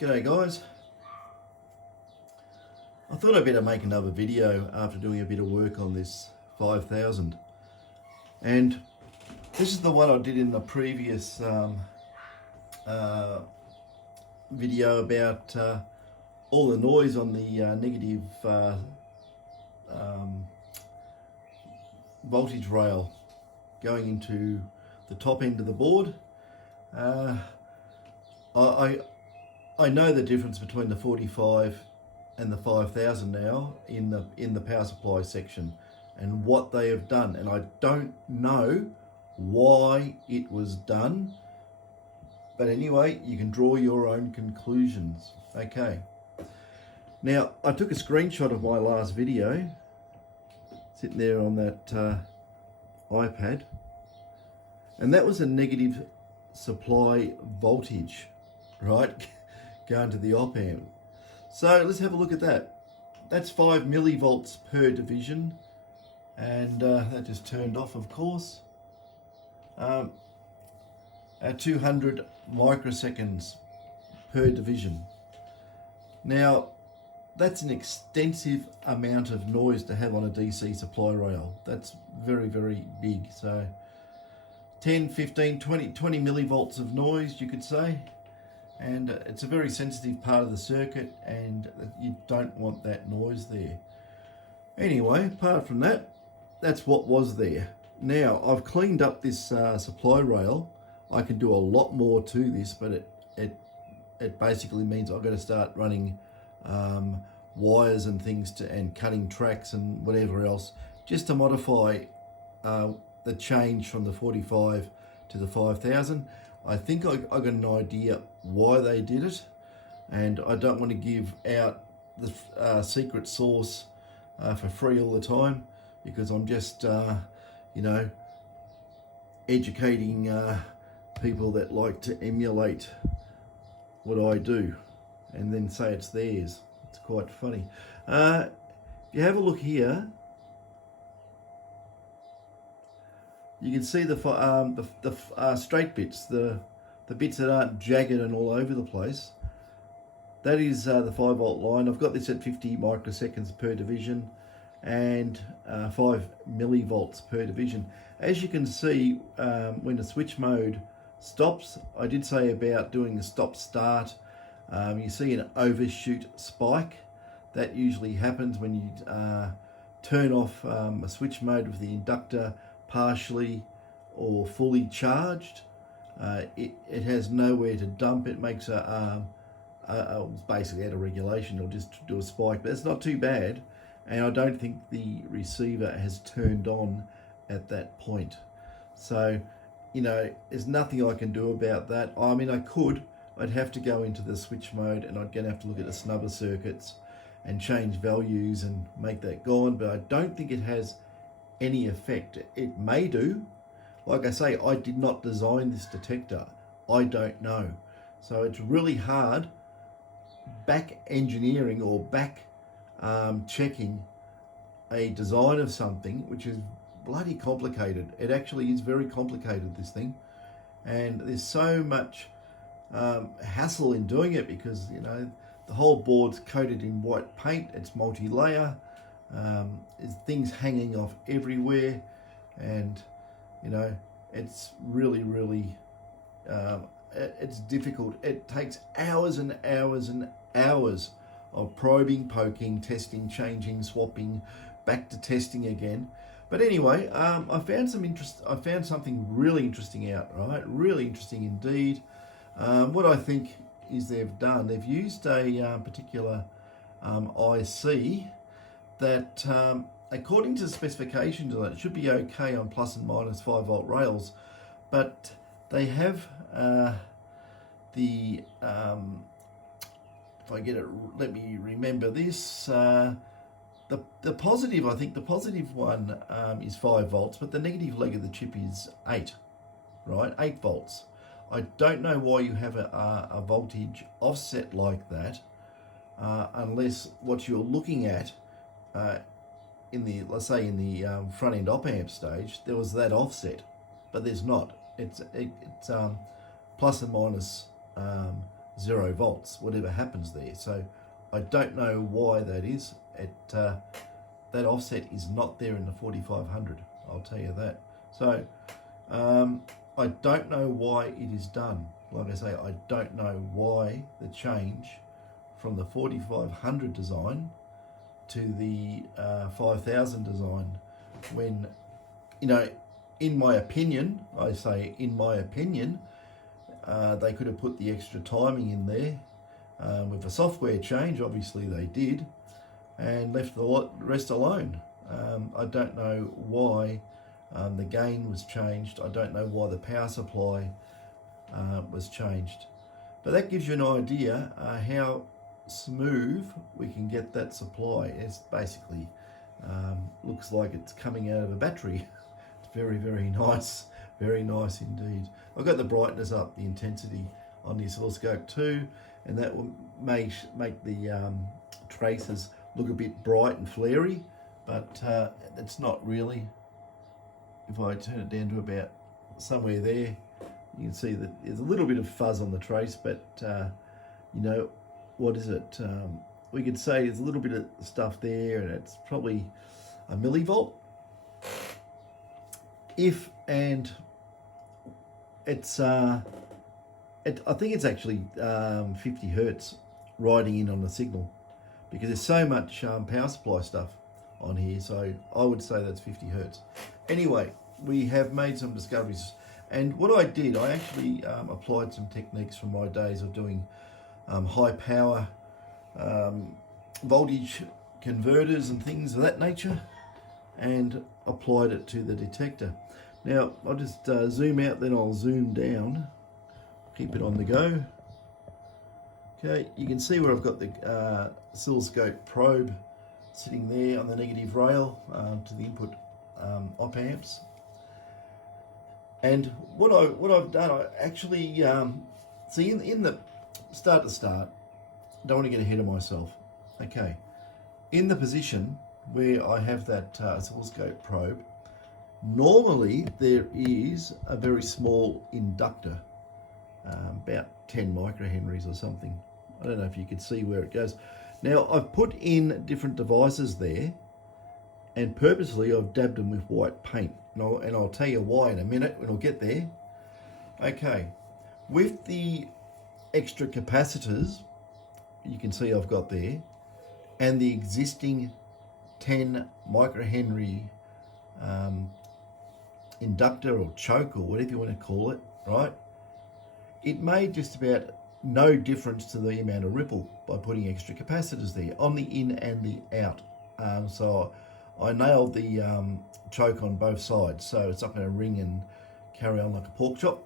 G'day guys. I thought I'd better make another video after doing a bit of work on this 5000, and this is the one I did in the previous video about all the noise on the negative voltage rail going into the top end of the board. I know the difference between the 45 and the 5000 now in the power supply section and what they have done, and I don't know why it was done, but anyway, you can draw your own conclusions. Okay, now I took a screenshot of my last video sitting there on that iPad, and that was a negative supply voltage, right? Going to the op amp. So let's have a look at that. That's 5 millivolts per division, and that just turned off, of course. At 200 microseconds per division. Now, that's an extensive amount of noise to have on a DC supply rail. That's very, very big. So 10, 15, 20 millivolts of noise, you could say. And it's a very sensitive part of the circuit, and you don't want that noise there. Anyway, apart from that, that's what was there. Now, I've cleaned up this supply rail. I can do a lot more to this, but it basically means I've got to start running wires and things and cutting tracks and whatever else, just to modify the change from the 45 to the 5000. I think I got an idea why they did it, and I don't want to give out the secret sauce for free all the time, because I'm just educating people that like to emulate what I do and then say it's theirs. It's quite funny. If you have a look here, you can see the straight bits, the bits that aren't jagged and all over the place. That is the 5 volt line. I've got this at 50 microseconds per division and 5 millivolts per division. As you can see, when the switch mode stops, I did say about doing the stop start. You see an overshoot spike. That usually happens when you turn off a switch mode with the inductor partially or fully charged. It has nowhere to dump. It makes basically out of regulation, it'll just do a spike, but it's not too bad, and I don't think the receiver has turned on at that point. So there's nothing I can do about that. I mean, I'd have to go into the switch mode, and I'd gonna have to look at the snubber circuits and change values and make that go on, but I don't think it has any effect. It may do. Like I say, I did not design this detector. I don't know. So it's really hard back engineering or back checking a design of something which is bloody complicated. It actually is very complicated, this thing, and there's so much hassle in doing it because the whole board's coated in white paint. It's multi-layer. There's things hanging off everywhere, and it's really it's difficult. It takes hours and hours and hours of probing, poking, testing, changing, swapping, back to testing again. But anyway, I found something really interesting out, right? Really interesting indeed. What I think is they've used a particular IC that, according to the specifications on it, should be okay on plus and minus 5 volt rails, but they have if I get it, let me remember this. The positive, I think the positive one is 5 volts, but the negative leg of the chip is 8, right? 8 volts. I don't know why you have a voltage offset like that, unless what you're looking at in the, let's say in the front end op amp stage, there was that offset, but there's not. It's plus and minus 0 volts, whatever happens there. So I don't know why that is. That offset is not there in the 4500, I'll tell you that. So I don't know why it is done. Like I say, I don't know why the change from the 4500 design to the 5000 design, when, you know, in my opinion, I say in my opinion, they could have put the extra timing in there with a software change. Obviously they did, and left the rest alone. I don't know why the gain was changed. I don't know why the power supply was changed. But that gives you an idea how smooth we can get that supply. It's basically looks like it's coming out of a battery. It's very, very nice. Very nice indeed. I've got the brightness up, the intensity on the oscilloscope too, and that will make the traces look a bit bright and flary, but it's not really. If I turn it down to about somewhere there, you can see that there's a little bit of fuzz on the trace, but you know, what is it? We could say there's a little bit of stuff there, and it's probably a millivolt. If and it's I think it's actually 50 hertz riding in on the signal, because there's so much power supply stuff on here, so I would say that's 50 hertz. Anyway, we have made some discoveries, and what I did, I actually applied some techniques from my days of doing high power voltage converters and things of that nature, and applied it to the detector. Now I'll just zoom out, then I'll zoom down, keep it on the go. Okay, you can see where I've got the oscilloscope probe sitting there on the negative rail to the input op amps. And what I've done, I actually see in the start, don't want to get ahead of myself. Okay, in the position where I have that oscilloscope probe, normally there is a very small inductor, about 10 microhenries or something. I don't know if you could see where it goes. Now I've put in different devices there, and purposely I've dabbed them with white paint, and I'll tell you why in a minute when I'll get there. Okay, with the extra capacitors you can see I've got there, and the existing 10 microhenry inductor or choke or whatever you want to call it, right? It made just about no difference to the amount of ripple by putting extra capacitors there on the in and the out. So I nailed the choke on both sides, so it's not going to ring and carry on like a pork chop.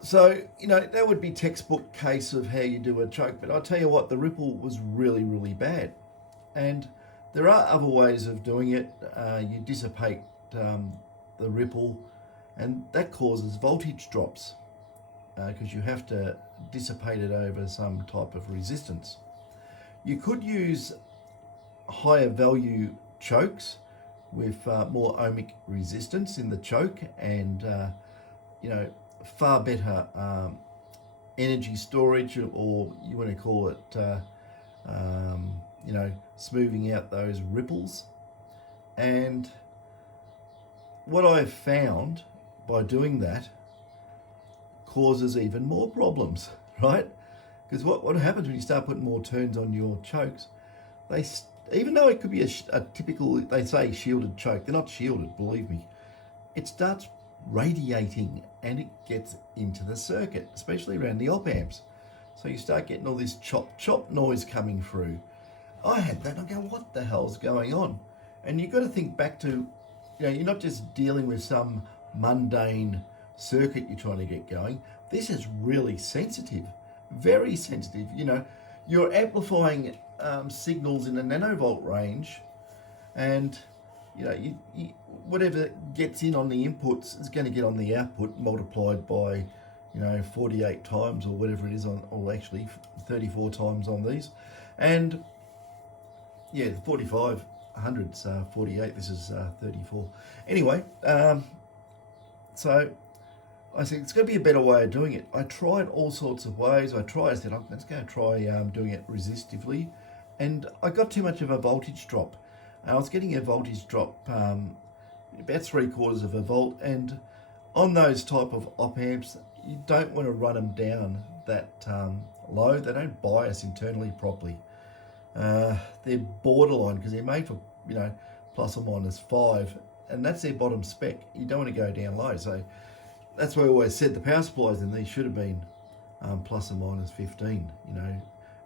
So, you know, that would be textbook case of how you do a choke, but I'll tell you what, the ripple was really, really bad. And there are other ways of doing it. You dissipate the ripple, and that causes voltage drops because you have to dissipate it over some type of resistance. You could use higher value chokes with more ohmic resistance in the choke, and you know, far better energy storage, or you want to call it you know, smoothing out those ripples. And what I've found by doing that causes even more problems, right? Because what happens when you start putting more turns on your chokes, they, even though it could be a typical, they say shielded choke, they're not shielded, believe me, it starts radiating and it gets into the circuit, especially around the op amps. So you start getting all this chop noise coming through. I had that, and I go, what the hell's going on? And you've got to think back to, you know, you're not just dealing with some mundane circuit you're trying to get going. This is really sensitive, very sensitive. You know, you're amplifying signals in the nanovolt range, and you know, you whatever gets in on the inputs is going to get on the output, multiplied by, you know, 48 times or whatever it is on, or actually 34 times on these. And yeah, the 4500's 48, this is 34. Anyway, so I said, it's got to be a better way of doing it. I tried all sorts of ways. I said, oh, let's go try doing it resistively. And I got too much of a voltage drop. I was getting a voltage drop about 3/4 of a volt. And on those type of op amps, you don't want to run them down that low. They don't bias internally properly. They're borderline because they're made for, plus or minus 5. And that's their bottom spec. You don't want to go down low. So that's why I always said the power supplies in these should have been plus or minus 15,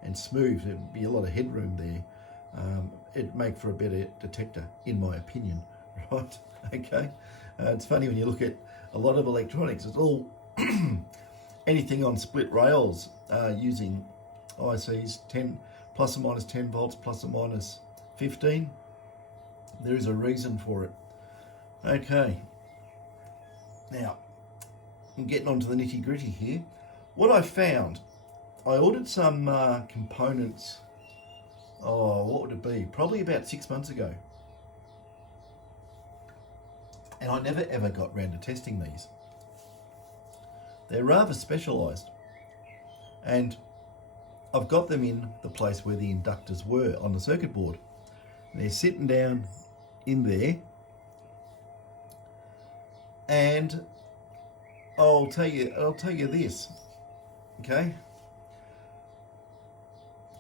and smooth. There'd be a lot of headroom there. It'd make for a better detector, in my opinion, right? Okay. It's funny when you look at a lot of electronics, it's all anything on split rails using ICs 10 plus or minus 10 volts, plus or minus 15. There is a reason for it. Okay. Now, I'm getting on to the nitty gritty here. What I found, I ordered some components, what would it be? Probably about 6 months ago. And I never ever got round to testing these. They're rather specialised. And I've got them in the place where the inductors were on the circuit board. And they're sitting down in there. And I'll tell you this, okay?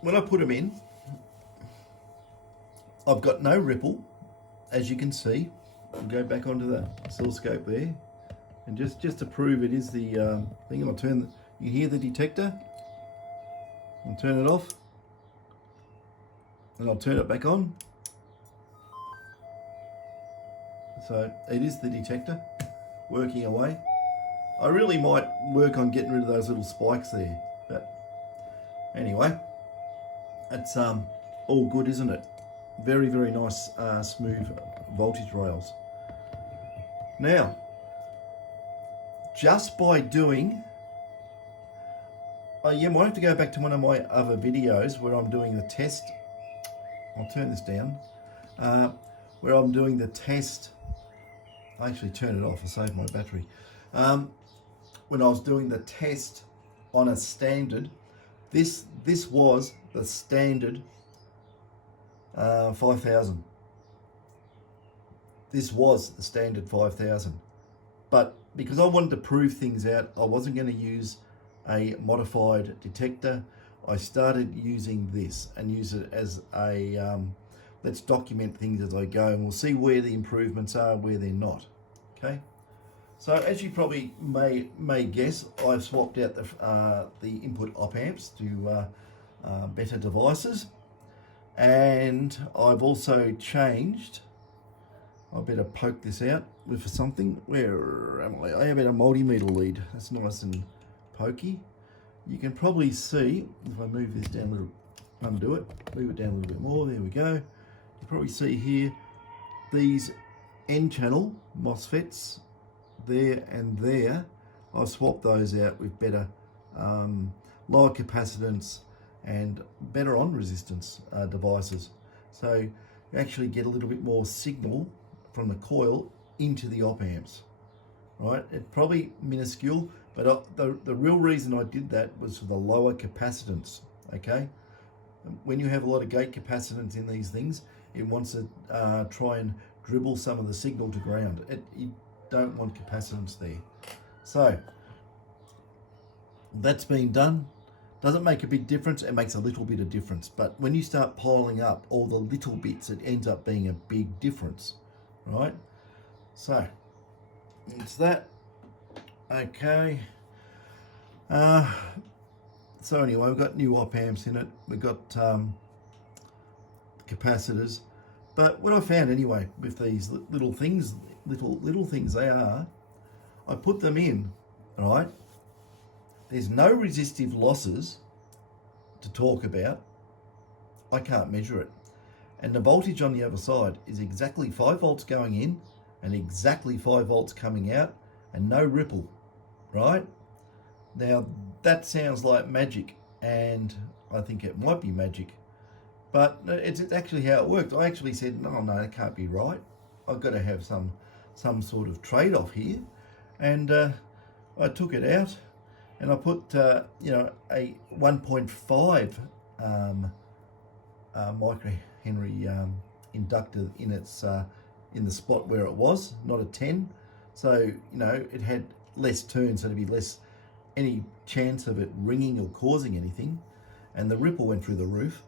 When I put them in, I've got no ripple, as you can see. I'll go back onto the oscilloscope there, and just to prove it is the thing, I'll turn. You hear the detector? I'll turn it off, and I'll turn it back on. So it is the detector working away. I really might work on getting rid of those little spikes there, but anyway, it's all good, isn't it? Very, very nice, smooth voltage rails. Now, just by doing, you might have to go back to one of my other videos where I'm doing the test. I'll turn this down. Where I'm doing the test. I actually turned it off. I saved my battery. When I was doing the test on a standard, this was the standard 5000. This was the standard 5000. But because I wanted to prove things out, I wasn't going to use a modified detector. I started using this and use it as a let's document things as I go, and we'll see where the improvements are, where they're not. Okay. So as you probably may guess, I've swapped out the input op amps to better devices, and I've also changed. I better poke this out with something. Where am I? I have a multimeter lead. That's nice and pokey. You can probably see if I move this down a little, undo it, move it down a little bit more. There we go. You probably see here these N-channel MOSFETs. There and there, I've swapped those out with better lower capacitance and better on resistance devices. So you actually get a little bit more signal from the coil into the op amps. Right? It's probably minuscule, but the real reason I did that was for the lower capacitance. Okay, when you have a lot of gate capacitance in these things, it wants to try and dribble some of the signal to ground. You don't want capacitance there. So that's been done. Doesn't make a big difference. It makes a little bit of difference, but when you start piling up all the little bits, it ends up being a big difference, right? So it's that. Okay. So anyway, we've got new op amps in it. We've got capacitors. But what I found anyway with these little things, little things they are, I put them in, right? There's no resistive losses to talk about. I can't measure it. And the voltage on the other side is exactly 5 volts going in and exactly 5 volts coming out and no ripple, right? Now that sounds like magic, and I think it might be magic, but it's actually how it worked. I actually said, no, that can't be right. I've got to have some sort of trade-off here. And I took it out and I put you know, a 1.5 microhenry inductor in its in the spot where it was, not a 10. So you know, it had less turns, so there'd be less any chance of it ringing or causing anything, and the ripple went through the roof.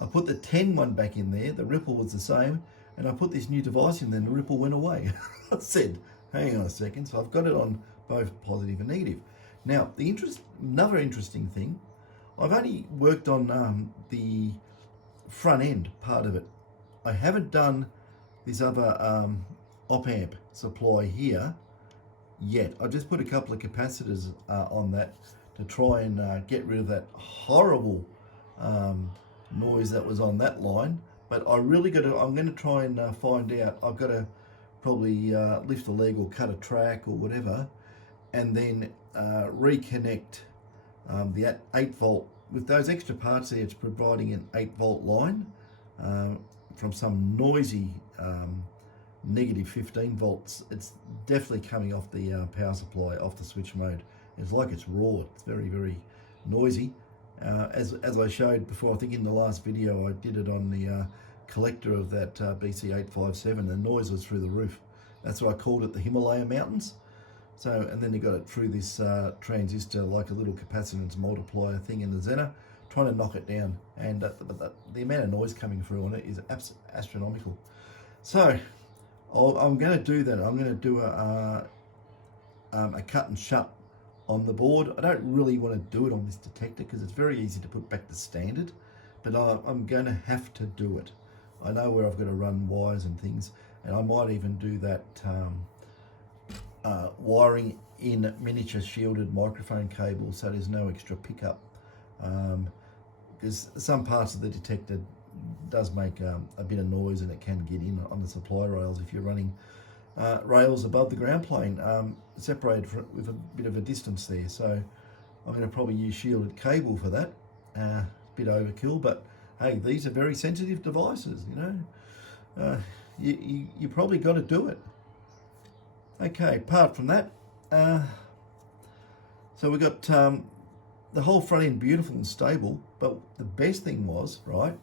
I put the 10 one back in there, the ripple was the same, and I put this new device in there and the ripple went away. I said, hang on a second, so I've got it on both positive and negative. Now, another interesting thing, I've only worked on the front end part of it. I haven't done this other op amp supply here yet. I just put a couple of capacitors on that to try and get rid of that horrible noise that was on that line. But I'm going to try and find out. I've got to probably lift a leg or cut a track or whatever, and then reconnect the 8 volt. With those extra parts there, it's providing an 8 volt line from some noisy negative 15 volts. It's definitely coming off the power supply, off the switch mode. It's like it's raw. It's very, very noisy. As I showed before, I think in the last video, I did it on the collector of that BC857. The noise was through the roof. That's what I called it, the Himalaya Mountains. So, and then you got it through this transistor, like a little capacitance multiplier thing in the Zener, trying to knock it down. And the amount of noise coming through on it is astronomical. So, I'm going to do that. I'm going to do a cut and shut on the board. I don't really want to do it on this detector because it's very easy to put back to standard, but I'm going to have to do it. I know where I've got to run wires and things, and I might even do that wiring in miniature shielded microphone cable so there's no extra pickup, because some parts of the detector does make a bit of noise and it can get in on the supply rails if you're running rails above the ground plane, separated with a bit of a distance there. So I'm going to probably use shielded cable for that. Bit overkill, but hey, these are very sensitive devices, you know. You probably got to do it. Okay, apart from that, so we got the whole front end beautiful and stable, but the best thing was, right,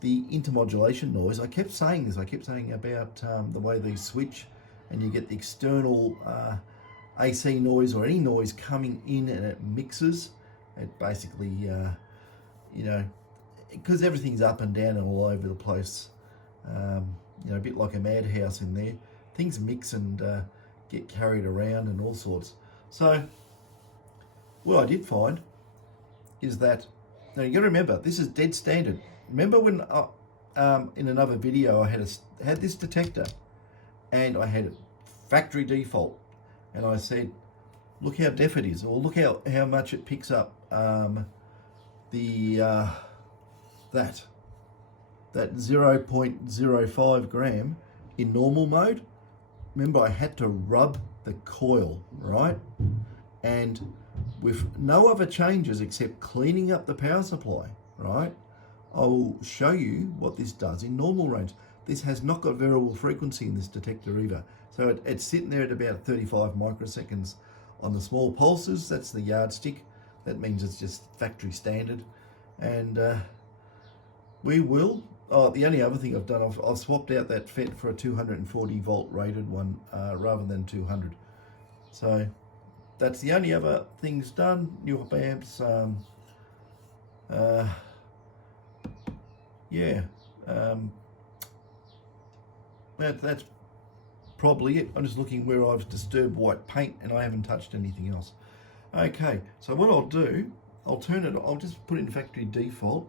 the intermodulation noise. I kept saying this, about the way these switch and you get the external AC noise or any noise coming in and it mixes. It basically, you know, because everything's up and down and all over the place, you know, a bit like a madhouse in there. Things mix and get carried around and all sorts. So what I did find is that, now you got to remember, this is dead standard. Remember when in another video I had this detector and I had factory default, and I said, look how deaf it is, or look how much it picks up that 0.05 gram in normal mode. Remember, I had to rub the coil, right? And with no other changes except cleaning up the power supply, right? I will show you what this does in normal range. This has not got variable frequency in this detector either. So it's sitting there at about 35 microseconds on the small pulses. That's the yardstick. That means it's just factory standard. And we will, the only other thing I've done, I've swapped out that FET for a 240 volt rated one rather than 200. So that's the only other things done. New op amps, yeah, that's probably it. I'm just looking where I've disturbed white paint and I haven't touched anything else. Okay, so what I'll do, I'll just put it in factory default,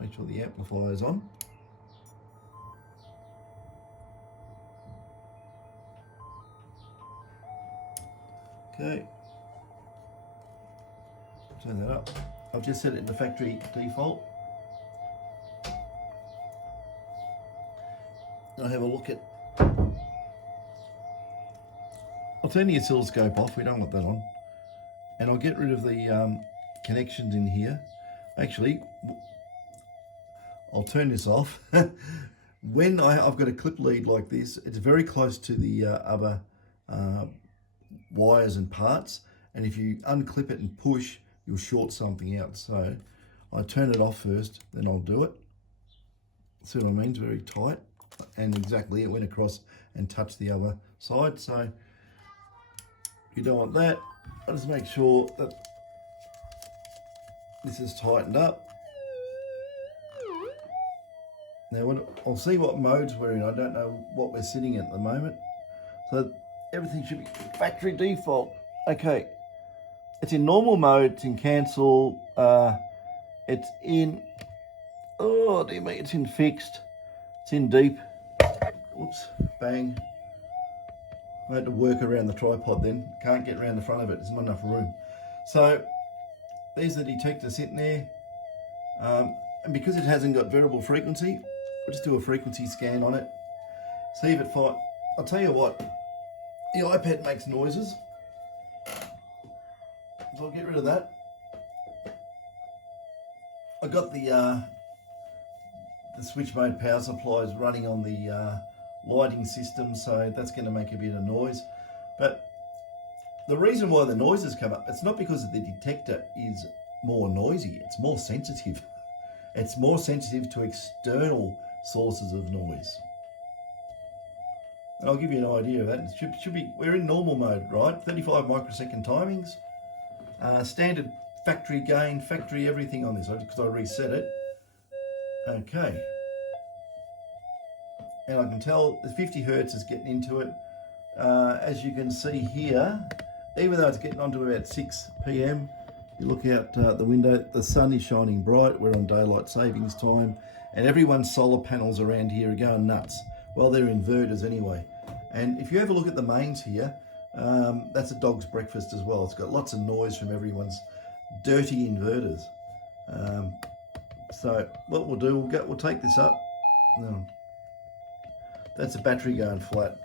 make sure the amplifier's on. Okay, turn that up. I've just set it in the factory default. I'll have a look at, I'll turn the oscilloscope off, we don't want that on, and I'll get rid of the connections in here. Actually, I'll turn this off. When I've got a clip lead like this, it's very close to the other wires and parts, and if you unclip it and push, you'll short something out. So I turn it off first, then I'll do it. See what I mean? It's very tight, and exactly it went across and touched the other side. So you don't want that. I just make sure that this is tightened up. Now I'll see what modes we're in. I don't know what we're sitting at the moment. So everything should be factory default. Okay, it's in normal mode, it's in cancel, it's in, oh dear me, it's in fixed, it's in deep. Whoops, bang. I had to work around the tripod then. Can't get around the front of it, there's not enough room. So there's the detector sitting there. And because it hasn't got variable frequency, we'll just do a frequency scan on it. See if it finds, I'll tell you what, the iPad makes noises. So I'll get rid of that. I got the switch mode power supplies running on the lighting system, so that's going to make a bit of noise. But the reason why the noises come up, it's not because the detector is more noisy, it's more sensitive. It's more sensitive to external sources of noise. And I'll give you an idea of that. It should be, we're in normal mode, right? 35 microsecond timings. Standard factory gain, factory everything on this, because I reset it. Okay. And I can tell the 50 hertz is getting into it. As you can see here, even though it's getting on to about 6 p.m, you look out the window, the sun is shining bright, we're on daylight savings time, and everyone's solar panels around here are going nuts. Well, they're inverters anyway. And if you have a look at the mains here, that's a dog's breakfast as well. It's got lots of noise from everyone's dirty inverters. So what we'll do, we'll take this up. That's a battery going flat,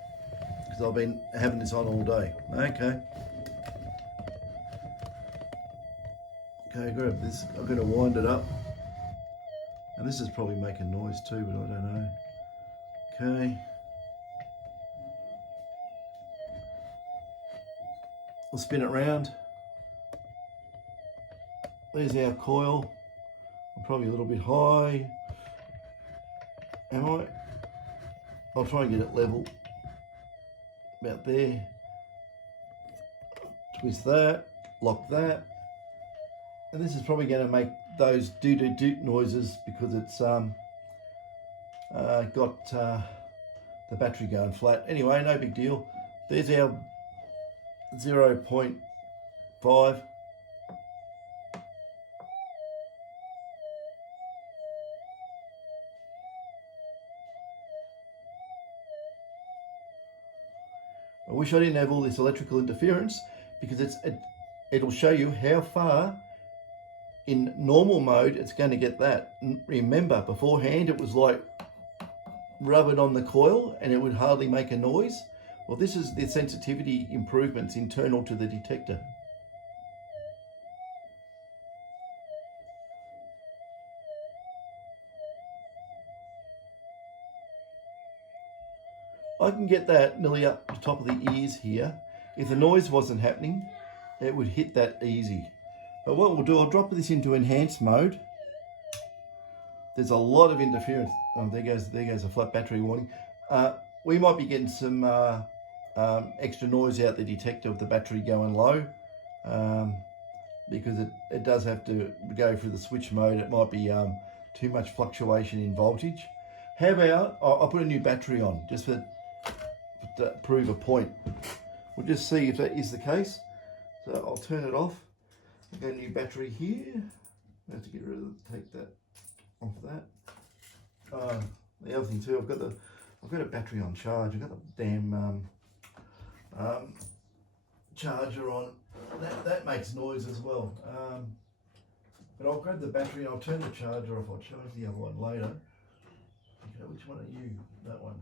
because I've been having this on all day. Okay. Okay, grab this. I'm going to wind it up. And this is probably making noise too, but I don't know. Okay. We'll spin it round. There's our coil. I'm probably a little bit high. Am I? I'll try and get it level. About there. Twist that. Lock that. And this is probably going to make those doot noises because it's got the battery going flat. Anyway, no big deal. There's our 0.5. I wish I didn't have all this electrical interference, because it'll show you how far in normal mode it's going to get that. Remember, beforehand it was like rub it on the coil and it would hardly make a noise. Well, this is the sensitivity improvements internal to the detector. I can get that nearly up to the top of the ears here. If the noise wasn't happening, it would hit that easy. But what we'll do, I'll drop this into enhanced mode. There's a lot of interference. Oh, there goes a flat battery warning. We might be getting some extra noise out the detector of the battery going low, because it does have to go through the switch mode. It might be too much fluctuation in voltage. How about I'll put a new battery on just to prove a point. We'll just see if that is the case. So I'll turn it off. I've got a new battery here. I have to get rid of take that off that. The other thing too, I've got a battery on charge. I've got the damn charger on. That makes noise as well. But I'll grab the battery and I'll turn the charger off. I'll charge the other one later. Okay, which one are you? That one.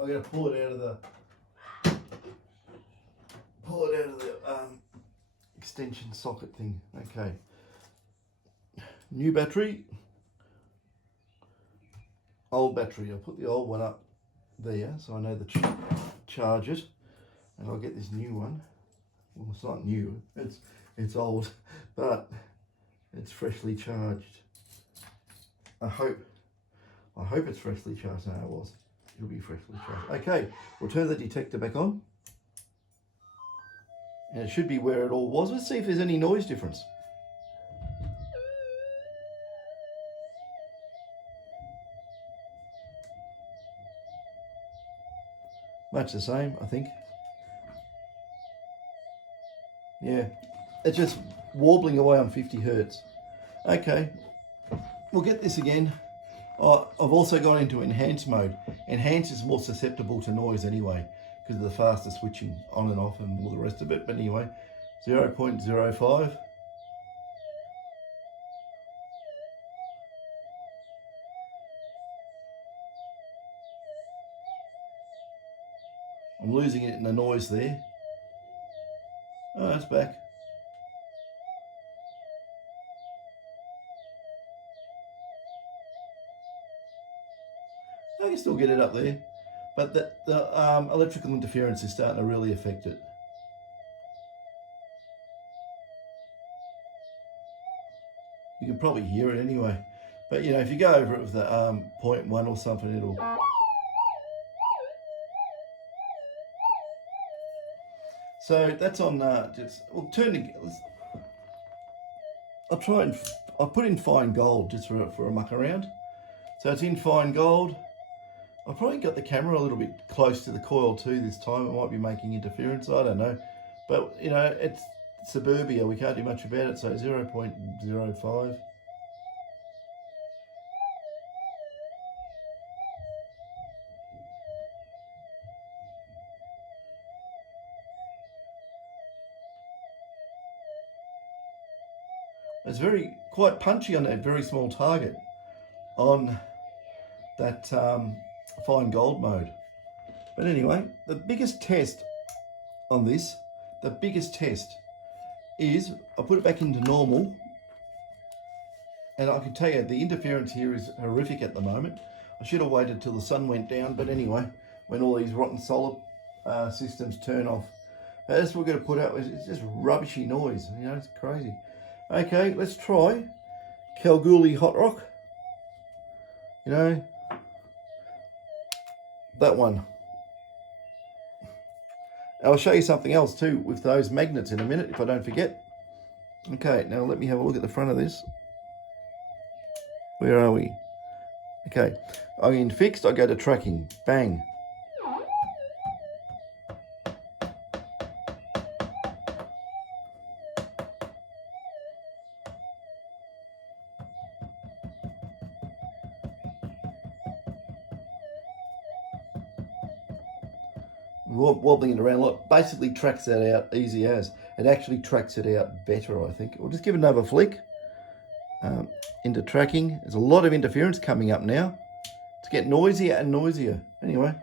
I'm going to pull it out of the extension socket thing. Okay. New battery. Old battery. I'll put the old one up there so I know to charge it. and I'll get this new one. Well, it's not new, it's old, but it's freshly charged. I hope it's freshly charged. No, it was. It'll be freshly charged. Okay, we'll turn the detector back on. And it should be where it all was. Let's see if there's any noise difference. Much the same, I think. Yeah, it's just warbling away on 50 hertz. Okay, we'll get this again. I've also gone into enhance mode. Enhance is more susceptible to noise anyway, because of the faster switching on and off and all the rest of it. But anyway, 0.05. I'm losing it in the noise there. Oh, it's back. I can still get it up there, but the electrical interference is starting to really affect it. You can probably hear it anyway, but you know, if you go over it with the 0.1 or something, it'll. So that's on. We'll turn. I'll put in fine gold just for a muck around. So it's in fine gold. I've probably got the camera a little bit close to the coil too this time. It might be making interference, I don't know. But you know, it's suburbia, we can't do much about it, so 0.05. It's quite punchy on that very small target on that fine gold mode. But anyway, the biggest test on this, is I put it back into normal, and I can tell you the interference here is horrific at the moment. I should have waited till the sun went down, but anyway, when all these rotten solar systems turn off, that's what we're going to put out. It's just rubbishy noise, you know, it's crazy. Okay, let's try Kalgoorlie Hot Rock. You know, that one. I'll show you something else too with those magnets in a minute, if I don't forget. Okay, now let me have a look at the front of this. Where are we? Okay, I'm in fixed, I go to tracking, bang. Wobbling it around a lot, basically tracks that out easy as. It actually tracks it out better, I think. We'll just give it another flick into tracking. There's a lot of interference coming up now. It's getting noisier and noisier. Anyway,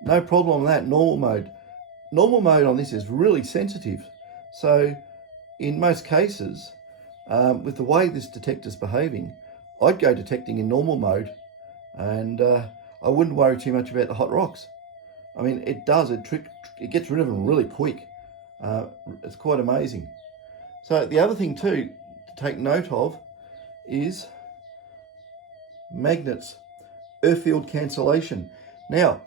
no problem on that, normal mode. Normal mode on this is really sensitive. So in most cases, with the way this detector's behaving, I'd go detecting in normal mode, and I wouldn't worry too much about the hot rocks. I mean, it gets rid of them really quick. It's quite amazing. So the other thing too to take note of is magnets, earth field cancellation. Now,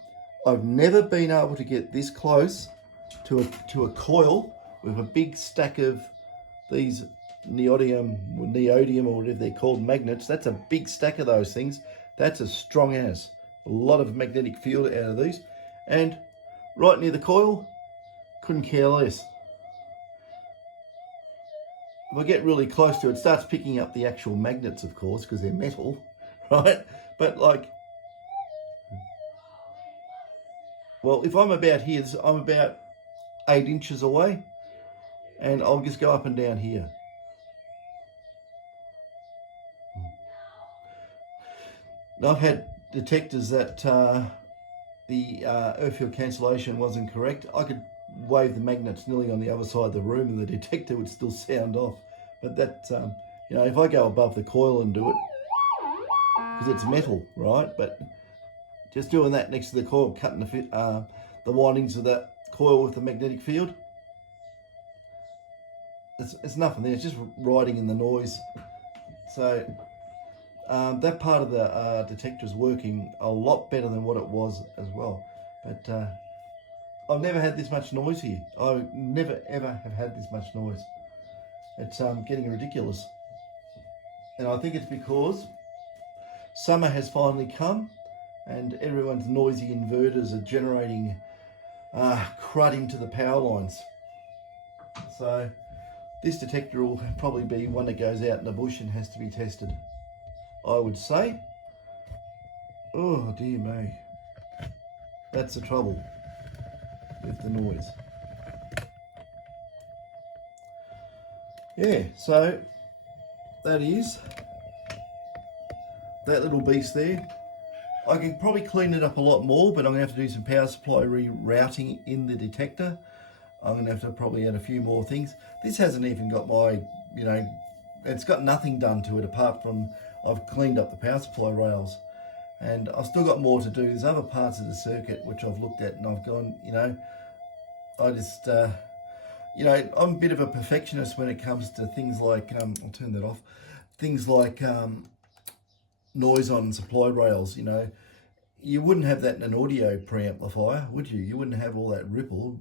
I've never been able to get this close to a coil with a big stack of these neodymium or whatever they're called, magnets. That's a big stack of those things. That's as strong as. A lot of magnetic field out of these. And right near the coil, couldn't care less. If I get really close to it, it starts picking up the actual magnets, of course, because they're metal, right? But like, well, if I'm about here, I'm about 8 inches away, and I'll just go up and down here. Now, I've had detectors that the earth field cancellation wasn't correct. I could wave the magnets nearly on the other side of the room and the detector would still sound off. But that, you know, if I go above the coil and do it, because it's metal, right? But Just doing that next to the coil, cutting the windings of that coil with the magnetic field. It's nothing there, it's just riding in the noise. So that part of the detector is working a lot better than what it was as well. But I've never had this much noise here. I never ever have had this much noise. It's getting ridiculous. And I think it's because summer has finally come and everyone's noisy inverters are generating crud into the power lines. So this detector will probably be one that goes out in the bush and has to be tested, I would say. Oh dear me. That's the trouble with the noise. Yeah, so that is that little beast there. I can probably clean it up a lot more, but I'm going to have to do some power supply rerouting in the detector. I'm going to have to probably add a few more things. This hasn't even got my, it's got nothing done to it apart from I've cleaned up the power supply rails. And I've still got more to do. There's other parts of the circuit which I've looked at and I've gone, I just, I'm a bit of a perfectionist when it comes to things like, I'll turn that off, things like noise on supply rails. You wouldn't have that in an audio preamplifier, would you? You wouldn't have all that ripple.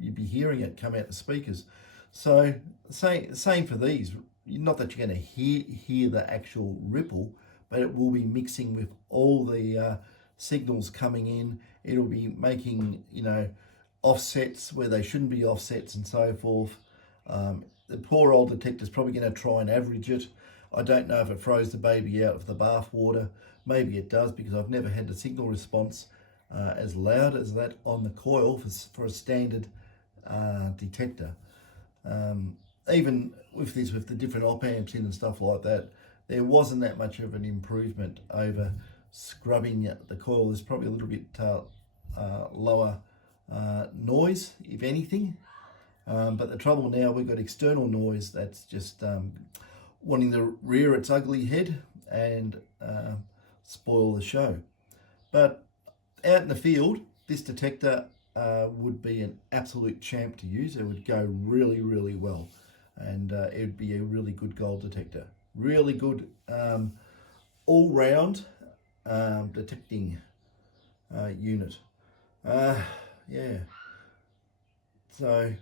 You'd be hearing it come out the speakers. So same for these. Not that you're going to hear the actual ripple, but it will be mixing with all the signals coming in. It'll be making, offsets where they shouldn't be offsets and so forth. The poor old detector's probably going to try and average it. I don't know if it throws the baby out of the bath water. Maybe it does, because I've never had the signal response as loud as that on the coil for a standard detector. Even with the different op amps in and stuff like that, there wasn't that much of an improvement over scrubbing the coil. There's probably a little bit lower noise, if anything. But the trouble now, we've got external noise that's just wanting to rear its ugly head and spoil the show. But out in the field, this detector would be an absolute champ to use. It would go really, really well. And it would be a really good gold detector. Really good all-round detecting unit. Yeah. So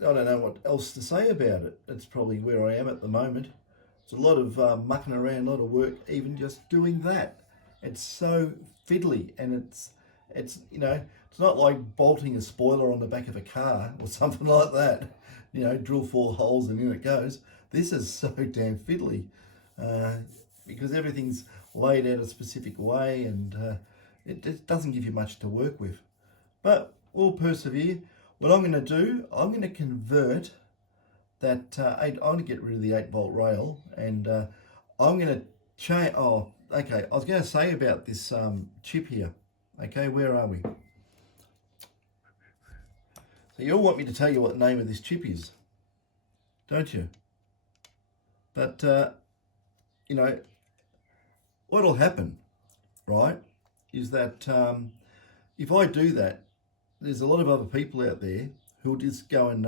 I don't know what else to say about it. That's probably where I am at the moment. It's a lot of mucking around, a lot of work, even just doing that. It's so fiddly, and it's not like bolting a spoiler on the back of a car or something like that. Drill 4 holes and in it goes. This is so damn fiddly because everything's laid out a specific way, and it just doesn't give you much to work with. But we'll persevere. What I'm going to do, I'm going to convert that I'm going to get rid of the 8-volt rail, and I'm going to change. Oh, okay. I was going to say about this chip here. Okay, where are we? So you all want me to tell you what the name of this chip is, don't you? But what'll happen, right, is that if I do that, there's a lot of other people out there who'll just go and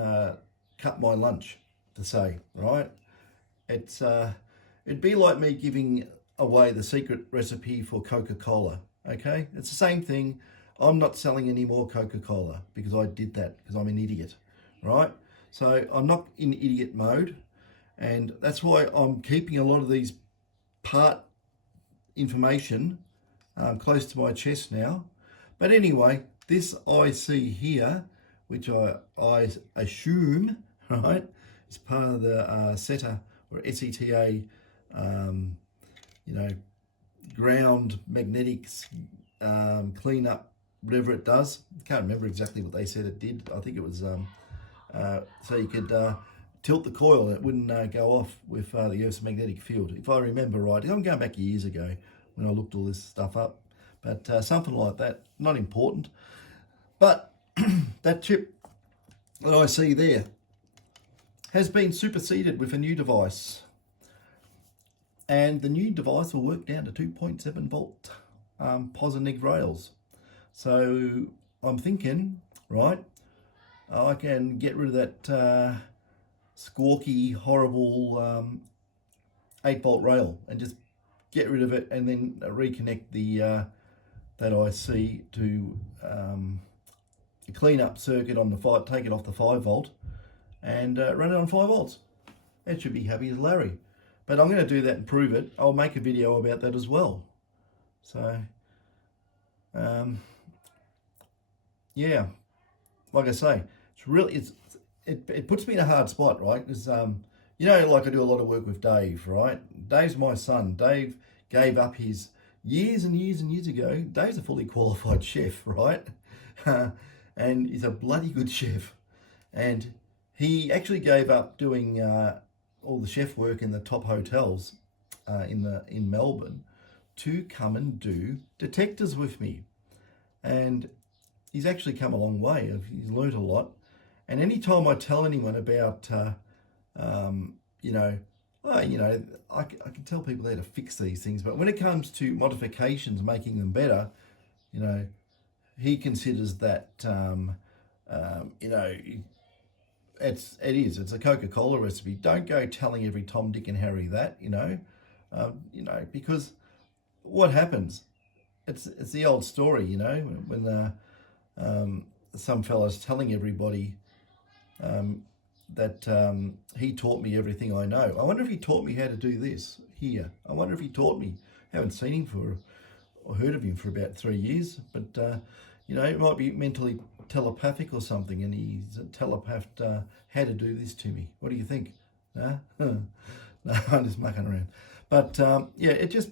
cut my lunch, to say, right? It'd be like me giving away the secret recipe for Coca-Cola, okay? It's the same thing. I'm not selling any more Coca-Cola because I did that, because I'm an idiot, right? So I'm not in idiot mode, and that's why I'm keeping a lot of these part information close to my chest now. But anyway, this IC here, which I assume, right, is part of the SETA or SETA, ground magnetics cleanup, whatever it does. I can't remember exactly what they said it did. I think it was so you could tilt the coil and it wouldn't go off with the Earth's magnetic field, if I remember right. I'm going back years ago when I looked all this stuff up. But something like that, not important. But that chip that I see there has been superseded with a new device. And the new device will work down to 2.7 volt. positive rails. So I'm thinking, right, I can get rid of that squawky, horrible 8-volt rail and just get rid of it, and then reconnect the that IC to a clean up circuit on the 5, take it off the 5-volt and run it on 5 volts. It should be happy as Larry. But I'm going to do that and prove it. I'll make a video about that as well. So, yeah, like I say, it's really, it puts me in a hard spot, right? Because, you know, like I do a lot of work with Dave, right? Dave's my son. Dave gave up his years and years and years ago. Dave's a fully qualified chef, right? And he's a bloody good chef. And he actually gave up doing all the chef work in the top hotels in Melbourne to come and do detectors with me. And he's actually come a long way. He's learnt a lot. And anytime I tell anyone about, you know, I can tell people how to fix these things, but when it comes to modifications, making them better, you know, he considers that, you know, it's a Coca-Cola recipe. Don't go telling every Tom, Dick, and Harry that, you know, because what happens? It's the old story, you know, when some fella's telling everybody that he taught me everything I know. I wonder if he taught me how to do this here. I wonder if he taught me. I haven't seen him or heard of him for about 3 years, but you know, it might be mentally telepathic or something, and he's telepathed how to do this to me. What do you think? No, no, I'm just mucking around. But yeah, it just,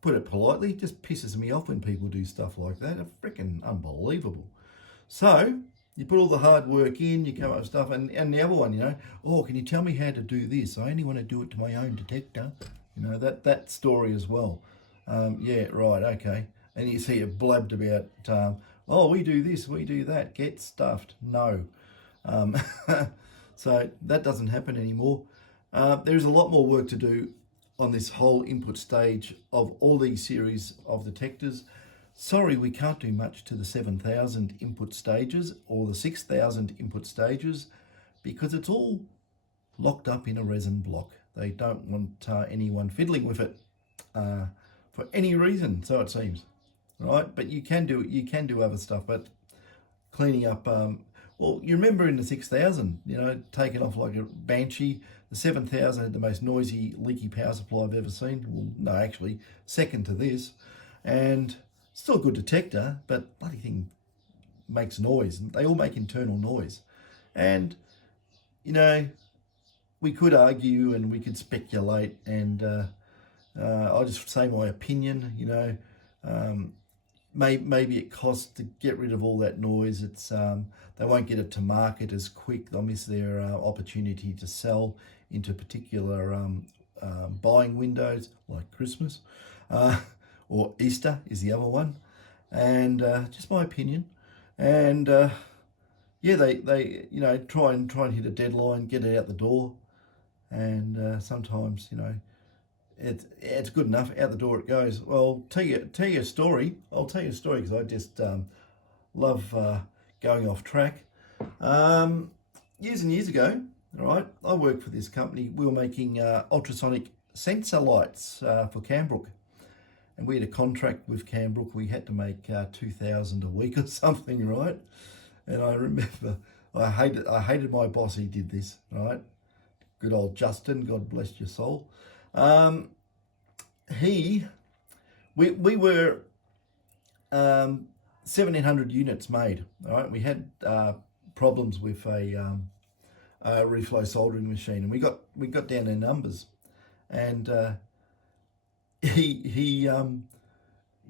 put it politely, just pisses me off when people do stuff like that. It's freaking unbelievable. So you put all the hard work in, you come up with stuff, and the other one, you know, oh, can you tell me how to do this? I only want to do it to my own detector. You know, that story as well. Yeah, right, okay. And you see it blabbed about, oh, we do this, we do that, get stuffed. No. So that doesn't happen anymore. There's a lot more work to do on this whole input stage of all these series of detectors. Sorry, we can't do much to the 7,000 input stages or the 6,000 input stages because it's all locked up in a resin block. They don't want anyone fiddling with it for any reason, so it seems. Right, but you can do other stuff, but cleaning up, well, you remember in the 6,000, you know, taking off like a banshee. The 7,000 had the most noisy, leaky power supply I've ever seen. Well, no, actually, second to this. And still a good detector, but bloody thing makes noise. They all make internal noise. And, you know, we could argue and we could speculate, and I'll just say my opinion, you know. Maybe it costs to get rid of all that noise. It's they won't get it to market as quick. They'll miss their opportunity to sell into particular buying windows like Christmas or Easter is the other one. And just my opinion. And yeah, they you know try and hit a deadline, get it out the door, and sometimes you know. It's good enough. Out the door it goes. Well, tell you a story. I'll tell you a story because I just love going off track. Years and years ago, all right, I worked for this company. We were making ultrasonic sensor lights for Canbrook, and we had a contract with Canbrook. We had to make 2,000 a week or something, right? And I remember I hated my boss. He did this, right? Good old Justin. God bless your soul. We were 1,700 units made. All right, we had problems with a reflow soldering machine, and we got down in numbers, and he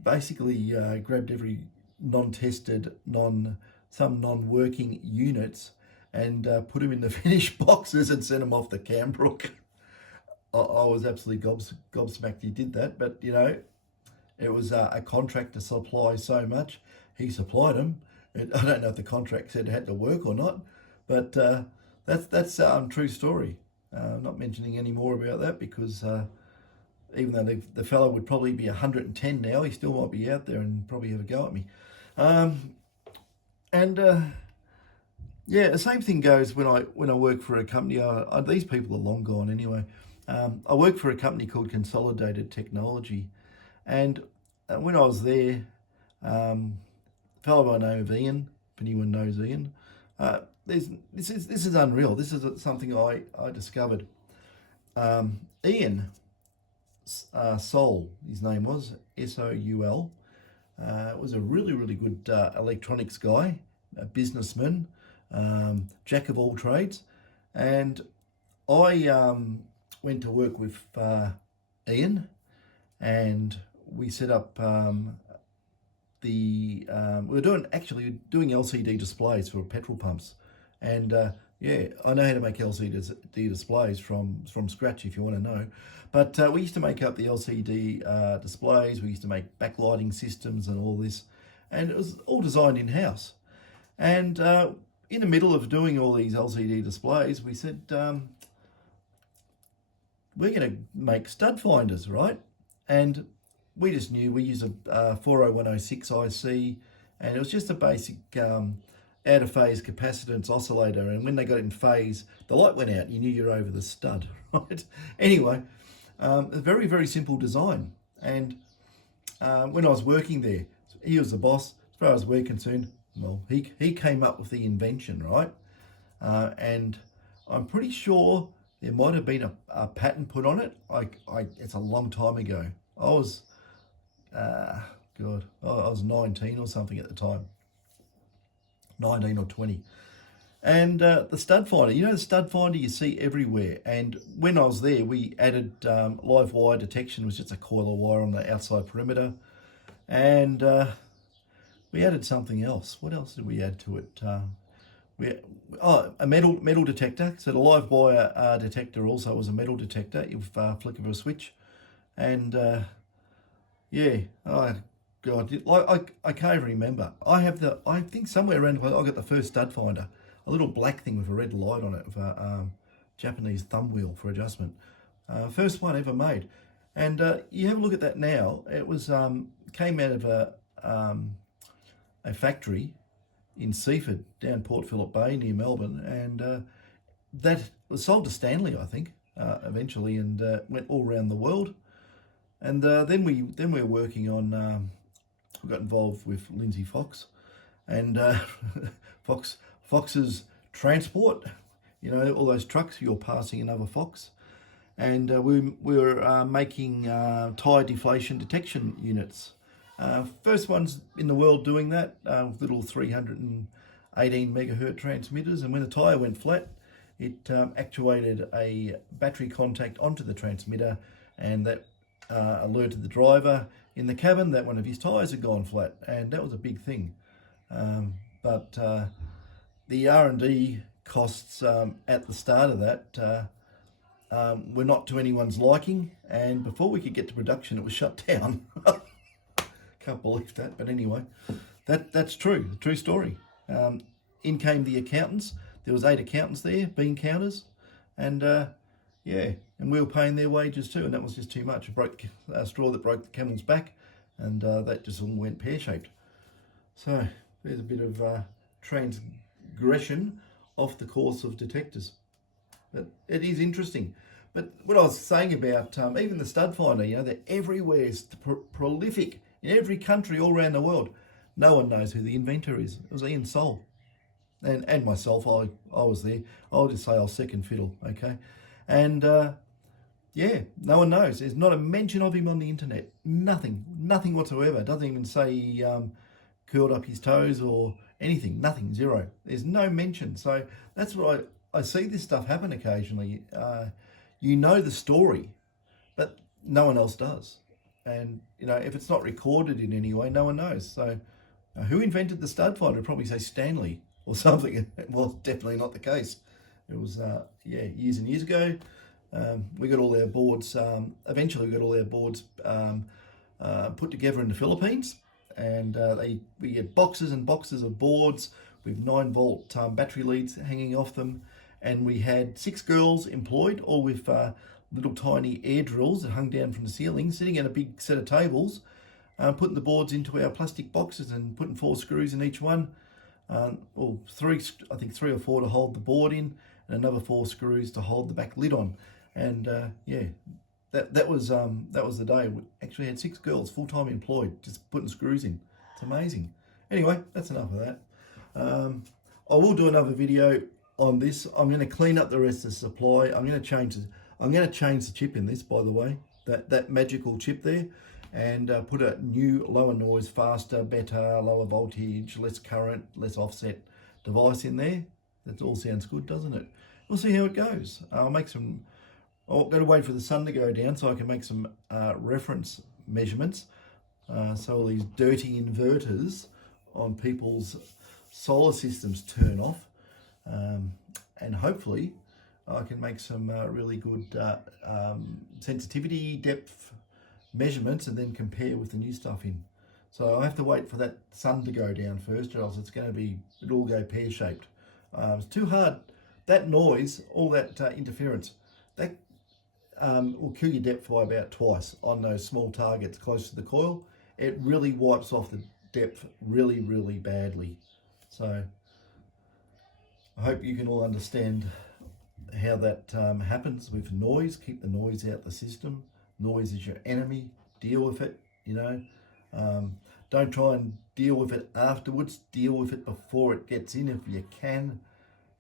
basically grabbed every non-tested, non-working units and put them in the finished boxes and sent them off to Canbrook. I was absolutely gobsmacked he did that, but you know, it was a contract to supply so much. He supplied them. I don't know if the contract said it had to work or not, but that's true story. I'm not mentioning any more about that because even though the fellow would probably be 110 now, he still might be out there and probably have a go at me. And yeah, the same thing goes when I work for a company. These people are long gone anyway. I work for a company called Consolidated Technology, and when I was there, a fellow by the name of Ian, if anyone knows Ian, this is unreal. This is something I discovered. Ian Soul, his name was Soul. Was a really good electronics guy, a businessman, jack of all trades, and I went to work with Ian, and we set up we were doing LCD displays for petrol pumps, and yeah, I know how to make LCD displays from scratch if you want to know. But we used to make up the LCD displays. We used to make backlighting systems and all this, and it was all designed in house. And in the middle of doing all these LCD displays, we said we're going to make stud finders, right? And we just knew we use a 40106 IC, and it was just a basic out of phase capacitance oscillator. And when they got in phase, the light went out. You knew you're over the stud, right? Anyway, a very simple design. And when I was working there, he was the boss. As far as we're concerned, well, he came up with the invention, right? And I'm pretty sure there might have been a patent put on it. It's a long time ago. I was, I was 19 or something at the time. 19 or 20. And the stud finder, the stud finder you see everywhere. And when I was there, we added live wire detection. It was just a coil of wire on the outside perimeter. And we added something else. What else did we add to it? A metal detector. So the live wire detector also was a metal detector. You flick of a switch. And yeah, oh God, I can't even remember. I think somewhere around I got the first stud finder, a little black thing with a red light on it, with a Japanese thumb wheel for adjustment. First one ever made. And you have a look at that now. It was came out of a factory in Seaford, down Port Phillip Bay near Melbourne, and that was sold to Stanley, I think, eventually, and went all around the world. And then we were working on. We got involved with Lindsay Fox, and Fox's transport. All those trucks, you're passing another Fox, and we were making tyre deflation detection units. First ones in the world doing that, with little 318 megahertz transmitters, and when the tyre went flat, it actuated a battery contact onto the transmitter, and that alerted the driver in the cabin that one of his tyres had gone flat, and that was a big thing. But the R&D costs at the start of that were not to anyone's liking, and before we could get to production, it was shut down. Can't believe that, but anyway, that's true, the true story. In came the accountants. There was 8 accountants there, bean counters, and yeah, and we were paying their wages too, and that was just too much. It broke a straw that broke the camel's back, and that just all went pear-shaped. So there's a bit of transgression off the course of detectors. But it is interesting. But what I was saying about even the stud finder, they're everywhere. It's prolific in every country all around the world. No one knows who the inventor is. It was Ian Soul. And myself, I was there. I'll just say I was second fiddle, okay? And yeah, no one knows. There's not a mention of him on the internet. Nothing whatsoever. Doesn't even say he curled up his toes or anything. Nothing, zero. There's no mention. So that's what I see this stuff happen occasionally. You know the story, but no one else does. And, if it's not recorded in any way, no one knows. So who invented the stud finder? I'd probably say Stanley or something. Well, definitely not the case. It was, years and years ago. We got all our boards, eventually we got all our boards put together in the Philippines. And we had boxes and boxes of boards with 9-volt battery leads hanging off them. And we had 6 girls employed, all with little tiny air drills that hung down from the ceiling, sitting at a big set of tables, putting the boards into our plastic boxes and putting 4 screws in each one. Well, I think three or four to hold the board in, and another 4 screws to hold the back lid on. And yeah, that was the day. We actually had 6 girls full-time employed just putting screws in. It's amazing. Anyway, that's enough of that. I will do another video on this. I'm going to clean up the rest of the supply. I'm going to change the chip in this, by the way, that magical chip there, and put a new lower noise, faster, better, lower voltage, less current, less offset device in there. That all sounds good, doesn't it? We'll see how it goes. I've got to wait for the sun to go down so I can make some reference measurements. So all these dirty inverters on people's solar systems turn off, and hopefully I can make some really good sensitivity, depth measurements, and then compare with the new stuff in. So I have to wait for that sun to go down first, or else it'll all go pear-shaped. It's too hard. That noise, all that interference, that will kill your depth by about twice on those small targets close to the coil. It really wipes off the depth really, really badly. So I hope you can all understand how that happens with noise. Keep the noise out the system. Noise is your enemy. Deal with it, you know. Don't try and deal with it afterwards. Deal with it before it gets in if you can.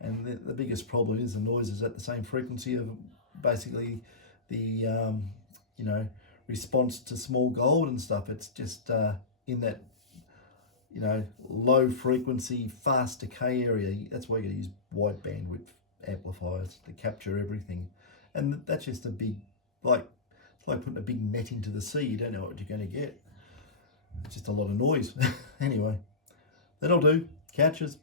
And the biggest problem is the noise is at the same frequency of basically the response to small gold and stuff. It's just in that low frequency, fast decay area. That's why you use wide bandwidth amplifiers to capture everything. And that's just it's like putting a big net into the sea. You don't know what you're going to get. It's just a lot of noise. Anyway, that'll do. Catches.